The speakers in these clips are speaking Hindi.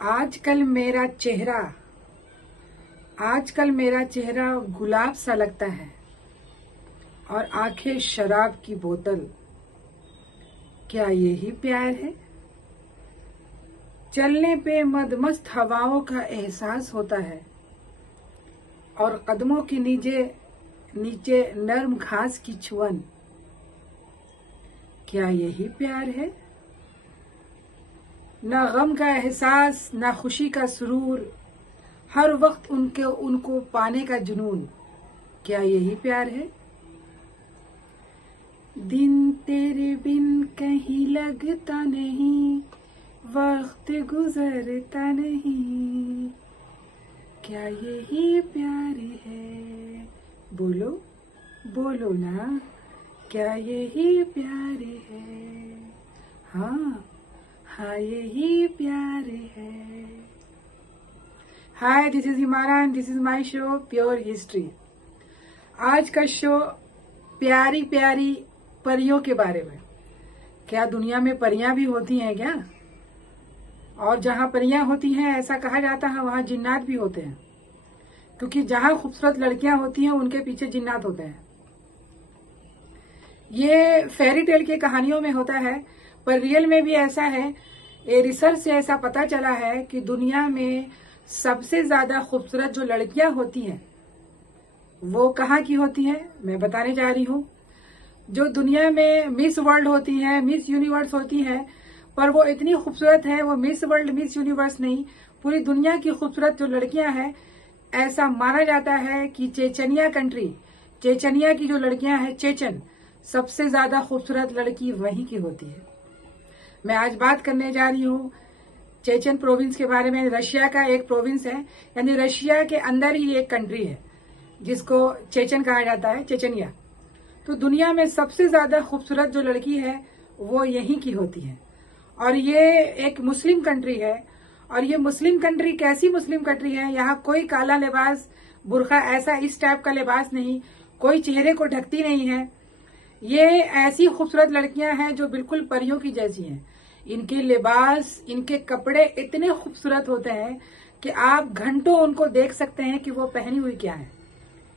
आजकल मेरा चेहरा आजकल मेरा चेहरा गुलाब सा लगता है और आंखें शराब की बोतल। क्या यही प्यार है? चलने पे मदमस्त हवाओं का एहसास होता है और कदमों के नीचे नीचे नर्म घास की छुअन। क्या यही प्यार है? ना गम का एहसास, ना खुशी का सुरूर, हर वक्त उनको पाने का जुनून। क्या यही प्यार है? दिन तेरे बिन कहीं लगता नहीं, वक्त गुजरता नहीं। क्या यही प्यार है? बोलो बोलो ना, क्या यही प्यार है? हाँ हाँ, यही प्यार है। Hi, this is Himara and this is my show pure history. आज का शो प्यारी प्यारी परियों के बारे में। क्या दुनिया में परियां भी होती हैं क्या? और जहां परियां होती हैं, ऐसा कहा जाता है, वहां जिन्नात भी होते हैं, क्योंकि जहां खूबसूरत लड़कियां होती हैं उनके पीछे जिन्नात होते हैं। ये फेरी टेल की कहानियों में होता है, पर रियल में भी ऐसा है। ये रिसर्च से ऐसा पता चला है कि दुनिया में सबसे ज्यादा खूबसूरत जो लड़कियां होती हैं वो कहाँ की होती हैं, मैं बताने जा रही हूँ। जो दुनिया में मिस वर्ल्ड होती हैं, मिस यूनिवर्स होती हैं, पर वो इतनी खूबसूरत है, वो मिस वर्ल्ड मिस यूनिवर्स नहीं, पूरी दुनिया की खूबसूरत जो लड़कियां हैं, ऐसा माना जाता है कि चेचनिया कंट्री, चेचनिया की जो लड़कियां हैं, चेचन, सबसे ज्यादा खूबसूरत लड़की वहीं की होती है। मैं आज बात करने जा रही हूँ चेचन प्रोविंस के बारे में। रशिया का एक प्रोविंस है, यानी रशिया के अंदर ही एक कंट्री है जिसको चेचन कहा जाता है, चेचनिया। तो दुनिया में सबसे ज्यादा खूबसूरत जो लड़की है वो यहीं की होती है। और ये एक मुस्लिम कंट्री है। और ये मुस्लिम कंट्री कैसी मुस्लिम कंट्री है? यहाँ कोई काला लिबास, बुरखा, ऐसा इस टाइप का लिबास नहीं, कोई चेहरे को ढकती नहीं है। ये ऐसी खूबसूरत लड़कियां हैं जो बिल्कुल परियों की जैसी हैं। इनके लिबास, इनके कपड़े इतने खूबसूरत होते हैं कि आप घंटों उनको देख सकते हैं कि वो पहनी हुई क्या है।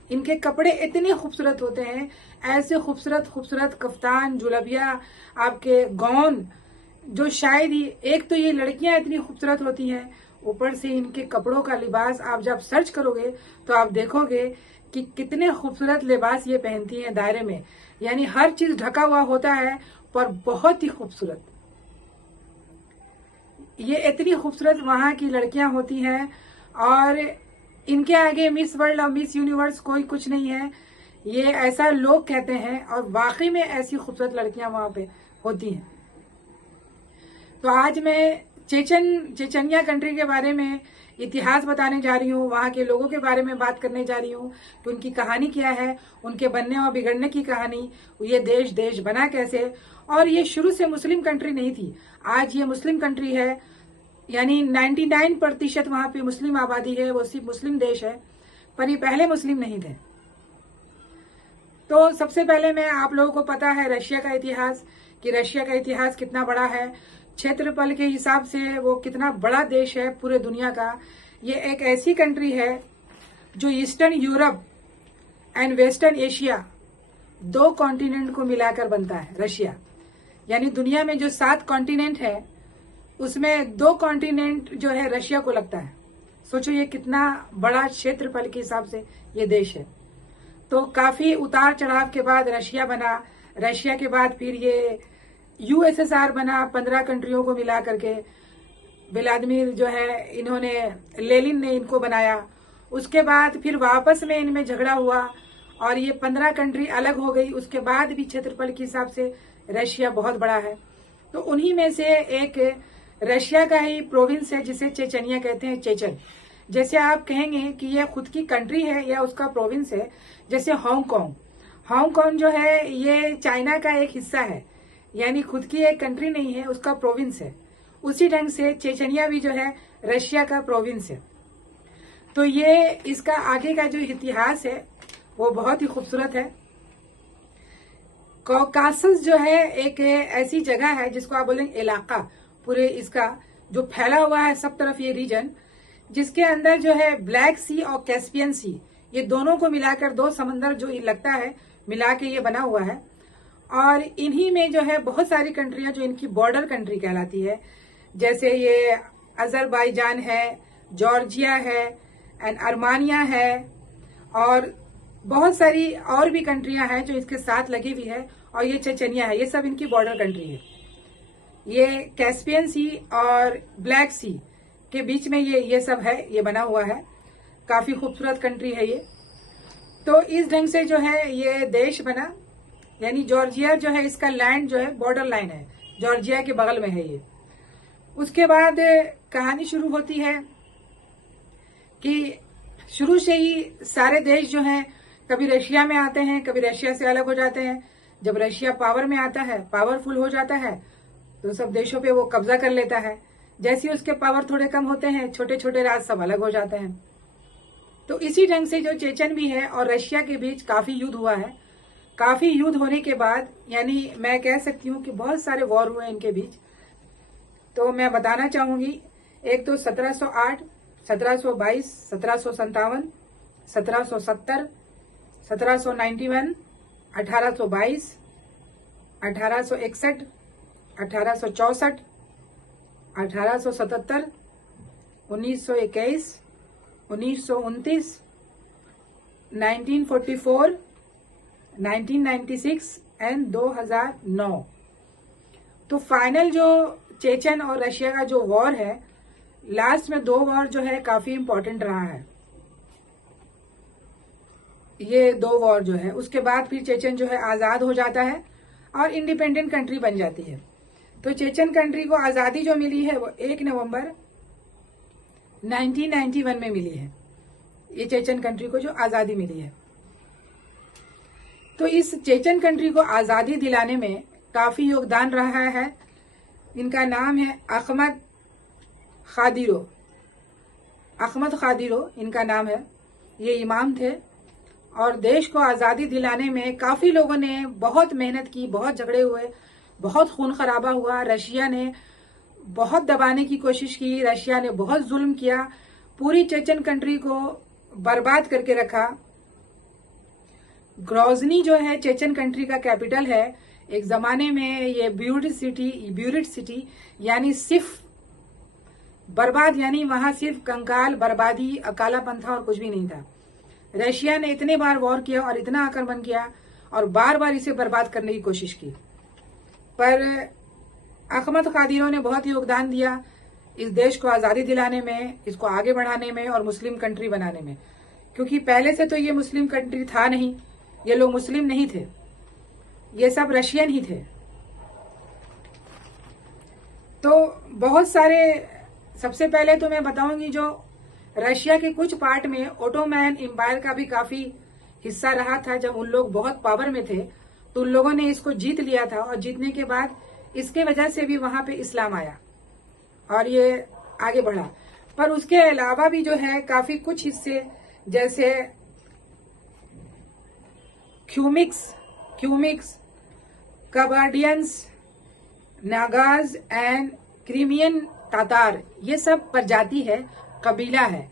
इनके कपड़े इतने खूबसूरत होते हैं, ऐसे खूबसूरत खूबसूरत कफ्तान, जुलबिया, आपके गाउन, जो शायद ही एक तो ये लड़कियां इतनी खूबसूरत होती हैं, ऊपर से इनके कपड़ों का लिबास आप जब सर्च करोगे तो आप देखोगे कि कितने खूबसूरत लिबास ये पहनती हैं दायरे में। यानी हर चीज ढका हुआ होता है, पर बहुत ही खूबसूरत। ये इतनी खूबसूरत वहां की लड़कियां होती हैं और इनके आगे मिस वर्ल्ड और मिस यूनिवर्स कोई कुछ नहीं है, ये ऐसा लोग कहते हैं। और वाकई में ऐसी खूबसूरत लड़कियां वहां पे होती हैं। तो आज मैं चेचनिया कंट्री के बारे में इतिहास बताने जा रही हूँ, वहां के लोगों के बारे में बात करने जा रही हूँ कि उनकी कहानी क्या है, उनके बनने और बिगड़ने की कहानी, ये देश बना कैसे। और ये शुरू से मुस्लिम कंट्री नहीं थी, आज ये मुस्लिम कंट्री है। यानी 99% वहां पे मुस्लिम आबादी है, वो सिर्फ मुस्लिम देश है, पर ये पहले मुस्लिम नहीं थे। तो सबसे पहले मैं, आप लोगों को पता है रशिया का इतिहास, कि रशिया का इतिहास कितना बड़ा है। क्षेत्रफल के हिसाब से वो कितना बड़ा देश है पूरे दुनिया का। ये एक ऐसी कंट्री है जो eastern Europe and western Asia, 2 continent को मिलाकर बनता है रशिया। यानी दुनिया में जो 7 कॉन्टिनेंट है, उसमें 2 कॉन्टिनेंट जो है रशिया को लगता है। सोचो ये कितना बड़ा क्षेत्रफल के हिसाब से ये देश है। तो काफी उतार चढ़ाव के बाद रशिया बना। रशिया के बाद फिर ये यूएसएसआर बना, 15 कंट्रियों को मिला करके। व्लादिमीर जो है, इन्होंने, लेनिन ने इनको बनाया। उसके बाद फिर वापस में इनमें झगड़ा हुआ और ये 15 कंट्री अलग हो गई। उसके बाद भी क्षेत्रफल के हिसाब से रशिया बहुत बड़ा है। तो उन्हीं में से एक रशिया का ही प्रोविंस है जिसे चेचनिया कहते हैं, चेचन। जैसे आप कहेंगे कि यह खुद की कंट्री है या उसका प्रोविंस है, जैसे हांगकांग। हांगकांग जो है ये चाइना का एक हिस्सा है, यानी खुद की एक कंट्री नहीं है, उसका प्रोविंस है। उसी ढंग से चेचनिया भी जो है रशिया का प्रोविंस है। तो ये इसका आगे का जो इतिहास है वो बहुत ही खूबसूरत है। कॉकासस जो है एक ऐसी जगह है जिसको आप बोलेंगे इलाका, पूरे इसका, जो फैला हुआ है सब तरफ ये रीजन, जिसके अंदर जो है ब्लैक सी और कैस्पियन सी, ये दोनों को मिलाकर दो समंदर जो लगता है मिला के ये बना हुआ है। और इन्हीं में जो है बहुत सारी कंट्रियां जो इनकी बॉर्डर कंट्री कहलाती है, जैसे ये अजरबैजान है, जॉर्जिया है एंड अर्मानिया है, और बहुत सारी और भी कंट्रियां हैं जो इसके साथ लगी हुई है, और ये चेचनिया है। ये सब इनकी बॉर्डर कंट्री है। ये कैस्पियन सी और ब्लैक सी के बीच में ये सब है, ये बना हुआ है। काफी खूबसूरत कंट्री है ये। तो इस ढंग से जो है ये देश बना, यानी जॉर्जिया जो है इसका लैंड जो है बॉर्डर लाइन है, जॉर्जिया के बगल में है ये। उसके बाद कहानी शुरू होती है कि शुरू से ही सारे देश जो हैं कभी रशिया में आते हैं, कभी रशिया से अलग हो जाते हैं। जब रशिया पावर में आता है, पावरफुल हो जाता है, तो सब देशों पे वो कब्जा कर लेता है। जैसे ही उसके पावर थोड़े कम होते हैं, छोटे छोटे राज्य सब अलग हो जाते हैं। तो इसी ढंग से जो चेचन भी है और रशिया के बीच काफी युद्ध हुआ है। काफी युद्ध होने के बाद, यानी मैं कह सकती हूँ कि बहुत सारे वॉर हुए इनके बीच। तो मैं बताना चाहूंगी, एक तो 1708, 1722, 1757, 1770, 1791, 1822, 1861, 1864, 1877, 1921, 1929, 1944, 1996 एंड 2009। तो फाइनल जो चेचन और रशिया का जो वॉर है, लास्ट में 2 वॉर जो है काफी इंपॉर्टेंट रहा है। ये 2 वॉर जो है, उसके बाद फिर चेचन जो है आजाद हो जाता है और इंडिपेंडेंट कंट्री बन जाती है। तो चेचन कंट्री को आजादी जो मिली है वो 1 नवंबर 1991 में मिली है। ये चेचन कंट्री को जो आजादी मिली है। तो इस चेचन कंट्री को आजादी दिलाने में काफी योगदान रहा है। इनका नाम है अहमद खादिरो। अहमद खादिरो इनका नाम है। ये इमाम थे और देश को आजादी दिलाने में काफी लोगों ने बहुत मेहनत की, बहुत झगड़े हुए, बहुत खून खराबा हुआ। रशिया ने बहुत दबाने की कोशिश की, रशिया ने बहुत जुल्म किया, पूरी चेचन कंट्री को बर्बाद करके रखा। ग्रोजनी जो है चेचन कंट्री का कैपिटल है। एक जमाने में ये ब्यूरिट सिटी यानी सिर्फ बर्बाद, यानी वहां सिर्फ कंकाल, बर्बादी, अकालापन था और कुछ भी नहीं था। रशिया ने इतने बार वॉर किया और इतना आक्रमण किया और बार बार इसे बर्बाद करने की कोशिश की, पर अहमद खादिरों ने बहुत योगदान दिया इस देश को आजादी दिलाने में, इसको आगे बढ़ाने में और मुस्लिम कंट्री बनाने में। क्योंकि पहले से तो ये मुस्लिम कंट्री था नहीं, ये लोग मुस्लिम नहीं थे, ये सब रशियन ही थे। तो बहुत सारे, सबसे पहले तो मैं बताऊंगी जो रशिया के कुछ पार्ट में ओटोमैन एम्पायर का भी काफी हिस्सा रहा था। जब उन लोग बहुत पावर में थे तो उन लोगों ने इसको जीत लिया था, और जीतने के बाद इसके वजह से भी वहां पे इस्लाम आया और ये आगे बढ़ा। पर उसके अलावा भी जो है काफी कुछ हिस्से, जैसे क्यूमिक्स, कबार्डियंस, नागाज एंड क्रीमियन तातार, ये सब प्रजाति है, कबीला है।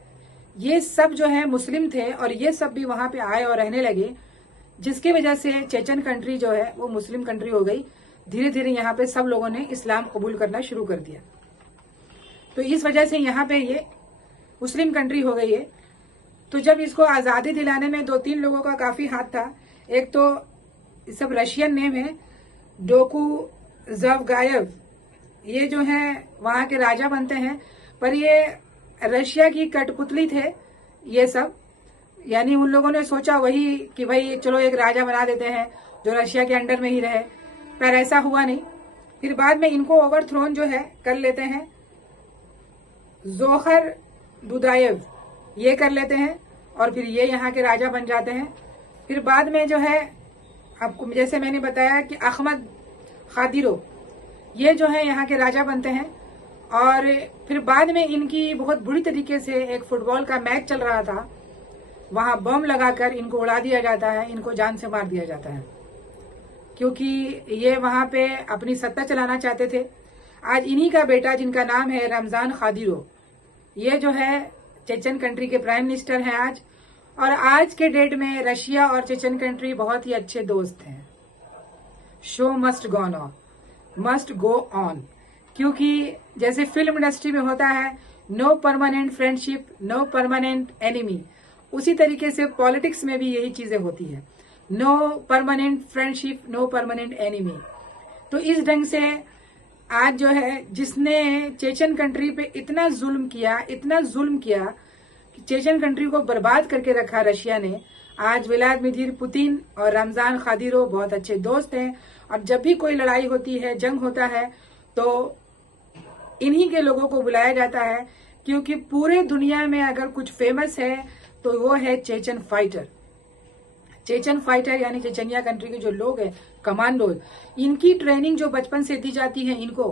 ये सब जो है मुस्लिम थे और ये सब भी वहां पे आए और रहने लगे, जिसकी वजह से चेचन कंट्री जो है वो मुस्लिम कंट्री हो गई। धीरे धीरे यहाँ पे सब लोगों ने इस्लाम कबूल करना शुरू कर दिया। तो इस वजह से यहाँ पे ये मुस्लिम कंट्री हो गई है। तो जब इसको आजादी दिलाने में 2-3 लोगों का काफी हाथ था। एक तो सब रशियन नेम है, डोकुजवगायव, ये जो है वहां के राजा बनते हैं, पर ये रशिया की कठपुतली थे ये सब। यानी उन लोगों ने सोचा वही कि भाई चलो एक राजा बना देते हैं जो रशिया के अंडर में ही रहे, पर ऐसा हुआ नहीं। फिर बाद में इनको ओवरथ्रोन जो है कर लेते हैं, जोखर दुदायव ये कर लेते हैं और फिर ये यहाँ के राजा बन जाते हैं। फिर बाद में जो है, आपको जैसे मैंने बताया कि अहमद खादिरो ये जो है यहाँ के राजा बनते हैं। और फिर बाद में इनकी बहुत बुरी तरीके से एक फुटबॉल का मैच चल रहा था, वहां बम लगाकर इनको उड़ा दिया जाता है, इनको जान से मार दिया जाता है, क्योंकि ये वहां पे अपनी सत्ता चलाना चाहते थे। आज इन्हीं का बेटा जिनका नाम है रमजान खादिरो, ये जो है चेचन कंट्री के प्राइम मिनिस्टर हैं आज। और आज के डेट में रशिया और चेचन कंट्री बहुत ही अच्छे दोस्त हैं। शो मस्ट गो ऑन, क्योंकि जैसे फिल्म इंडस्ट्री में होता है no permanent friendship no permanent enemy, उसी तरीके से पॉलिटिक्स में भी यही चीजें होती है, no permanent friendship no permanent enemy. तो इस ढंग से आज जो है जिसने चेचन कंट्री पे इतना जुल्म किया कि चेचन कंट्री को बर्बाद करके रखा रशिया ने, आज व्लादिमीर पुतिन और रमजान खादिरो बहुत अच्छे दोस्त हैं। और जब भी कोई लड़ाई होती है, जंग होता है, तो इन्हीं के लोगों को बुलाया जाता है, क्योंकि पूरे दुनिया में अगर कुछ फेमस है तो वो है चेचन फाइटर। चेचन फाइटर यानी चेचनिया कंट्री के जो लोग हैं, कमांडो, इनकी ट्रेनिंग जो बचपन से दी जाती है इनको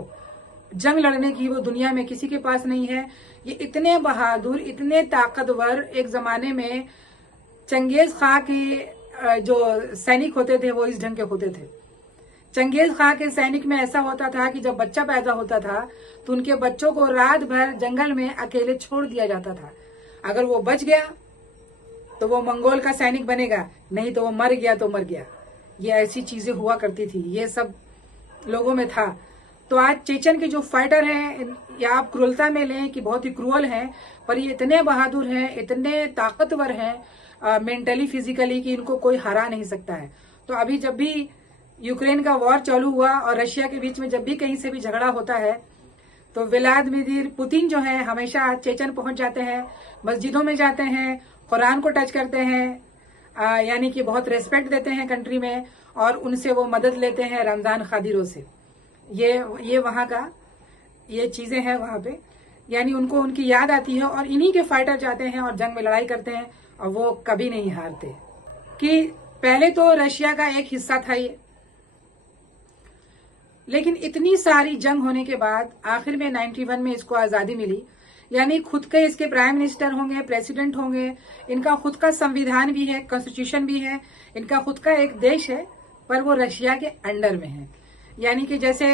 जंग लड़ने की, वो दुनिया में किसी के पास नहीं है। ये इतने बहादुर, इतने ताकतवर, एक जमाने में चंगेज खां के जो सैनिक होते थे वो इस ढंग के होते थे। चंगेज खां के सैनिक में ऐसा होता था कि जब बच्चा पैदा होता था तो उनके बच्चों को रात भर जंगल में अकेले छोड़ दिया जाता था। अगर वो बच गया तो वो मंगोल का सैनिक बनेगा, नहीं तो वो मर गया तो मर गया। ये ऐसी चीजें हुआ करती थी, ये सब लोगों में था। तो आज चेचन के जो फाइटर हैं, या आप क्रूरता में लें कि बहुत ही क्रूअल हैं, पर ये इतने बहादुर हैं, इतने ताकतवर हैं मेंटली फिजिकली, कि इनको कोई हरा नहीं सकता है। तो अभी जब भी यूक्रेन का वॉर चालू हुआ और रशिया के बीच में जब भी कहीं से भी झगड़ा होता है, तो व्लादिमीर पुतिन जो है हमेशा चेचन पहुंच जाते हैं, मस्जिदों में जाते हैं, कुरान को टच करते हैं, यानी कि बहुत रेस्पेक्ट देते हैं कंट्री में, और उनसे वो मदद लेते हैं रमजान खादिरों से। ये वहां का ये चीजें हैं वहां पे, यानी उनको उनकी याद आती है, और इन्हीं के फाइटर जाते हैं और जंग में लड़ाई करते हैं, और वो कभी नहीं हारते। कि पहले तो रशिया का एक हिस्सा था ये, लेकिन इतनी सारी जंग होने के बाद आखिर में 91 में इसको आजादी मिली। यानी खुद के इसके प्राइम मिनिस्टर होंगे, प्रेसिडेंट होंगे, इनका खुद का संविधान भी है, कॉन्स्टिट्यूशन भी है, इनका खुद का एक देश है, पर वो रशिया के अंडर में है। यानी कि जैसे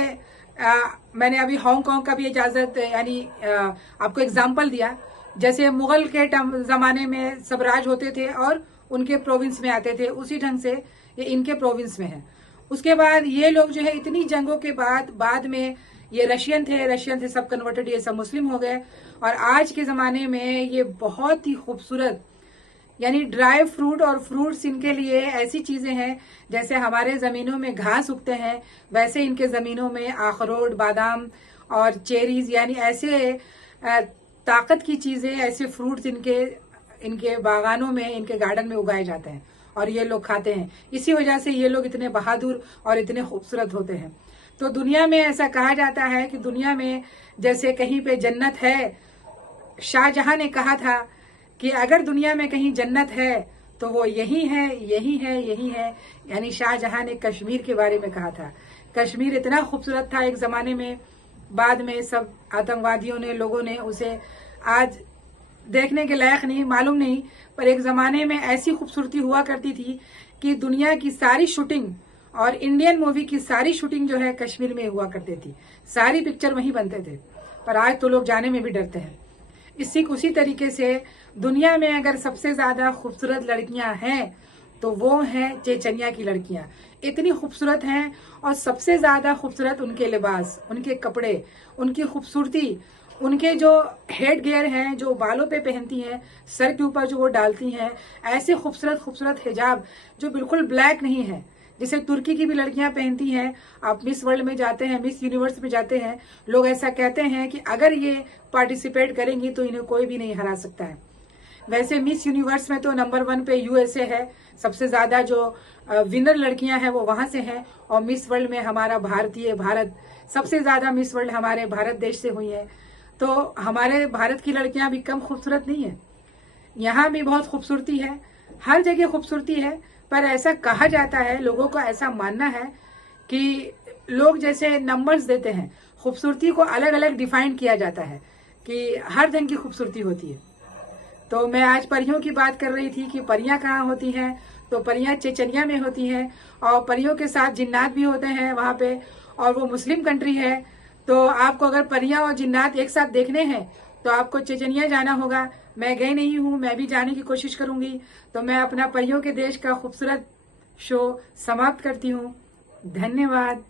मैंने अभी हांगकांग का भी इजाजत यानी आपको एग्जाम्पल दिया, जैसे मुगल के जमाने में सब राज होते थे और उनके प्रोविंस में आते थे, उसी ढंग से ये इनके प्रोविंस में है। उसके बाद ये लोग जो है इतनी जंगों के बाद में ये रशियन थे, सब कन्वर्टेड, ये सब मुस्लिम हो गए। और आज के जमाने में ये बहुत ही खूबसूरत, यानी ड्राई फ्रूट और फ्रूट्स इनके लिए ऐसी चीजें हैं, जैसे हमारे जमीनों में घास उगते हैं, वैसे इनके जमीनों में अखरोट, बादाम और चेरीज, यानी ऐसे ताकत की चीजें, ऐसे फ्रूट्स इनके बागानों में, इनके गार्डन में उगाए जाते हैं, और ये लोग खाते हैं। इसी वजह से ये लोग इतने बहादुर और इतने खूबसूरत होते हैं। तो दुनिया में ऐसा कहा जाता है कि दुनिया में जैसे कहीं पे जन्नत है, शाहजहां ने कहा था कि अगर दुनिया में कहीं जन्नत है तो वो यही है, यही है, यही है। यानी शाहजहां ने कश्मीर के बारे में कहा था। कश्मीर इतना खूबसूरत था एक जमाने में, बाद में सब आतंकवादियों ने, लोगों ने उसे आज देखने के लायक नहीं, मालूम नहीं, पर एक जमाने में ऐसी खूबसूरती हुआ करती थी कि दुनिया की सारी शूटिंग और इंडियन मूवी की सारी शूटिंग जो है कश्मीर में हुआ करती थी, सारी पिक्चर वहीं बनते थे। पर आज तो लोग जाने में भी डरते हैं। उसी तरीके से दुनिया में अगर सबसे ज्यादा खूबसूरत लड़कियां हैं तो वो हैं चेचनिया की लड़कियां। इतनी खूबसूरत हैं, और सबसे ज्यादा खूबसूरत उनके लिबास, उनके कपड़े, उनकी खूबसूरती, उनके जो हेड गियर हैं, जो बालों पे पहनती हैं, सर के ऊपर जो वो डालती हैं, ऐसे खूबसूरत हिजाब जो बिल्कुल ब्लैक नहीं है, जिसे तुर्की की भी लड़कियां पहनती हैं। आप मिस वर्ल्ड में जाते हैं, मिस यूनिवर्स में जाते हैं, लोग ऐसा कहते हैं कि अगर ये पार्टिसिपेट करेंगी तो इन्हें कोई भी नहीं हरा सकता है। वैसे मिस यूनिवर्स में तो नंबर 1 पे यूएसए है, सबसे ज्यादा जो विनर लड़कियां हैं वो वहां से हैं। और मिस वर्ल्ड में हमारा भारत, सबसे ज्यादा मिस वर्ल्ड हमारे भारत देश से हुई है। तो हमारे भारत की लड़कियां भी कम खूबसूरत नहीं है, यहाँ भी बहुत खूबसूरती है, हर जगह खूबसूरती है। पर ऐसा कहा जाता है, लोगों को ऐसा मानना है कि लोग जैसे नंबर्स देते हैं, खूबसूरती को अलग अलग डिफाइन किया जाता है कि हर ढंग की खूबसूरती होती है। तो मैं आज परियों की बात कर रही थी कि परियां कहाँ होती हैं, तो परियां चेचनिया में होती हैं, और परियों के साथ जिन्नात भी होते हैं वहां पे, और वो मुस्लिम कंट्री है। तो आपको अगर परियां और जिन्नात एक साथ देखने हैं तो आपको चेचनिया जाना होगा। मैं गई नहीं हूं, मैं भी जाने की कोशिश करूंगी। तो मैं अपना परियों के देश का खूबसूरत शो समाप्त करती हूँ। धन्यवाद।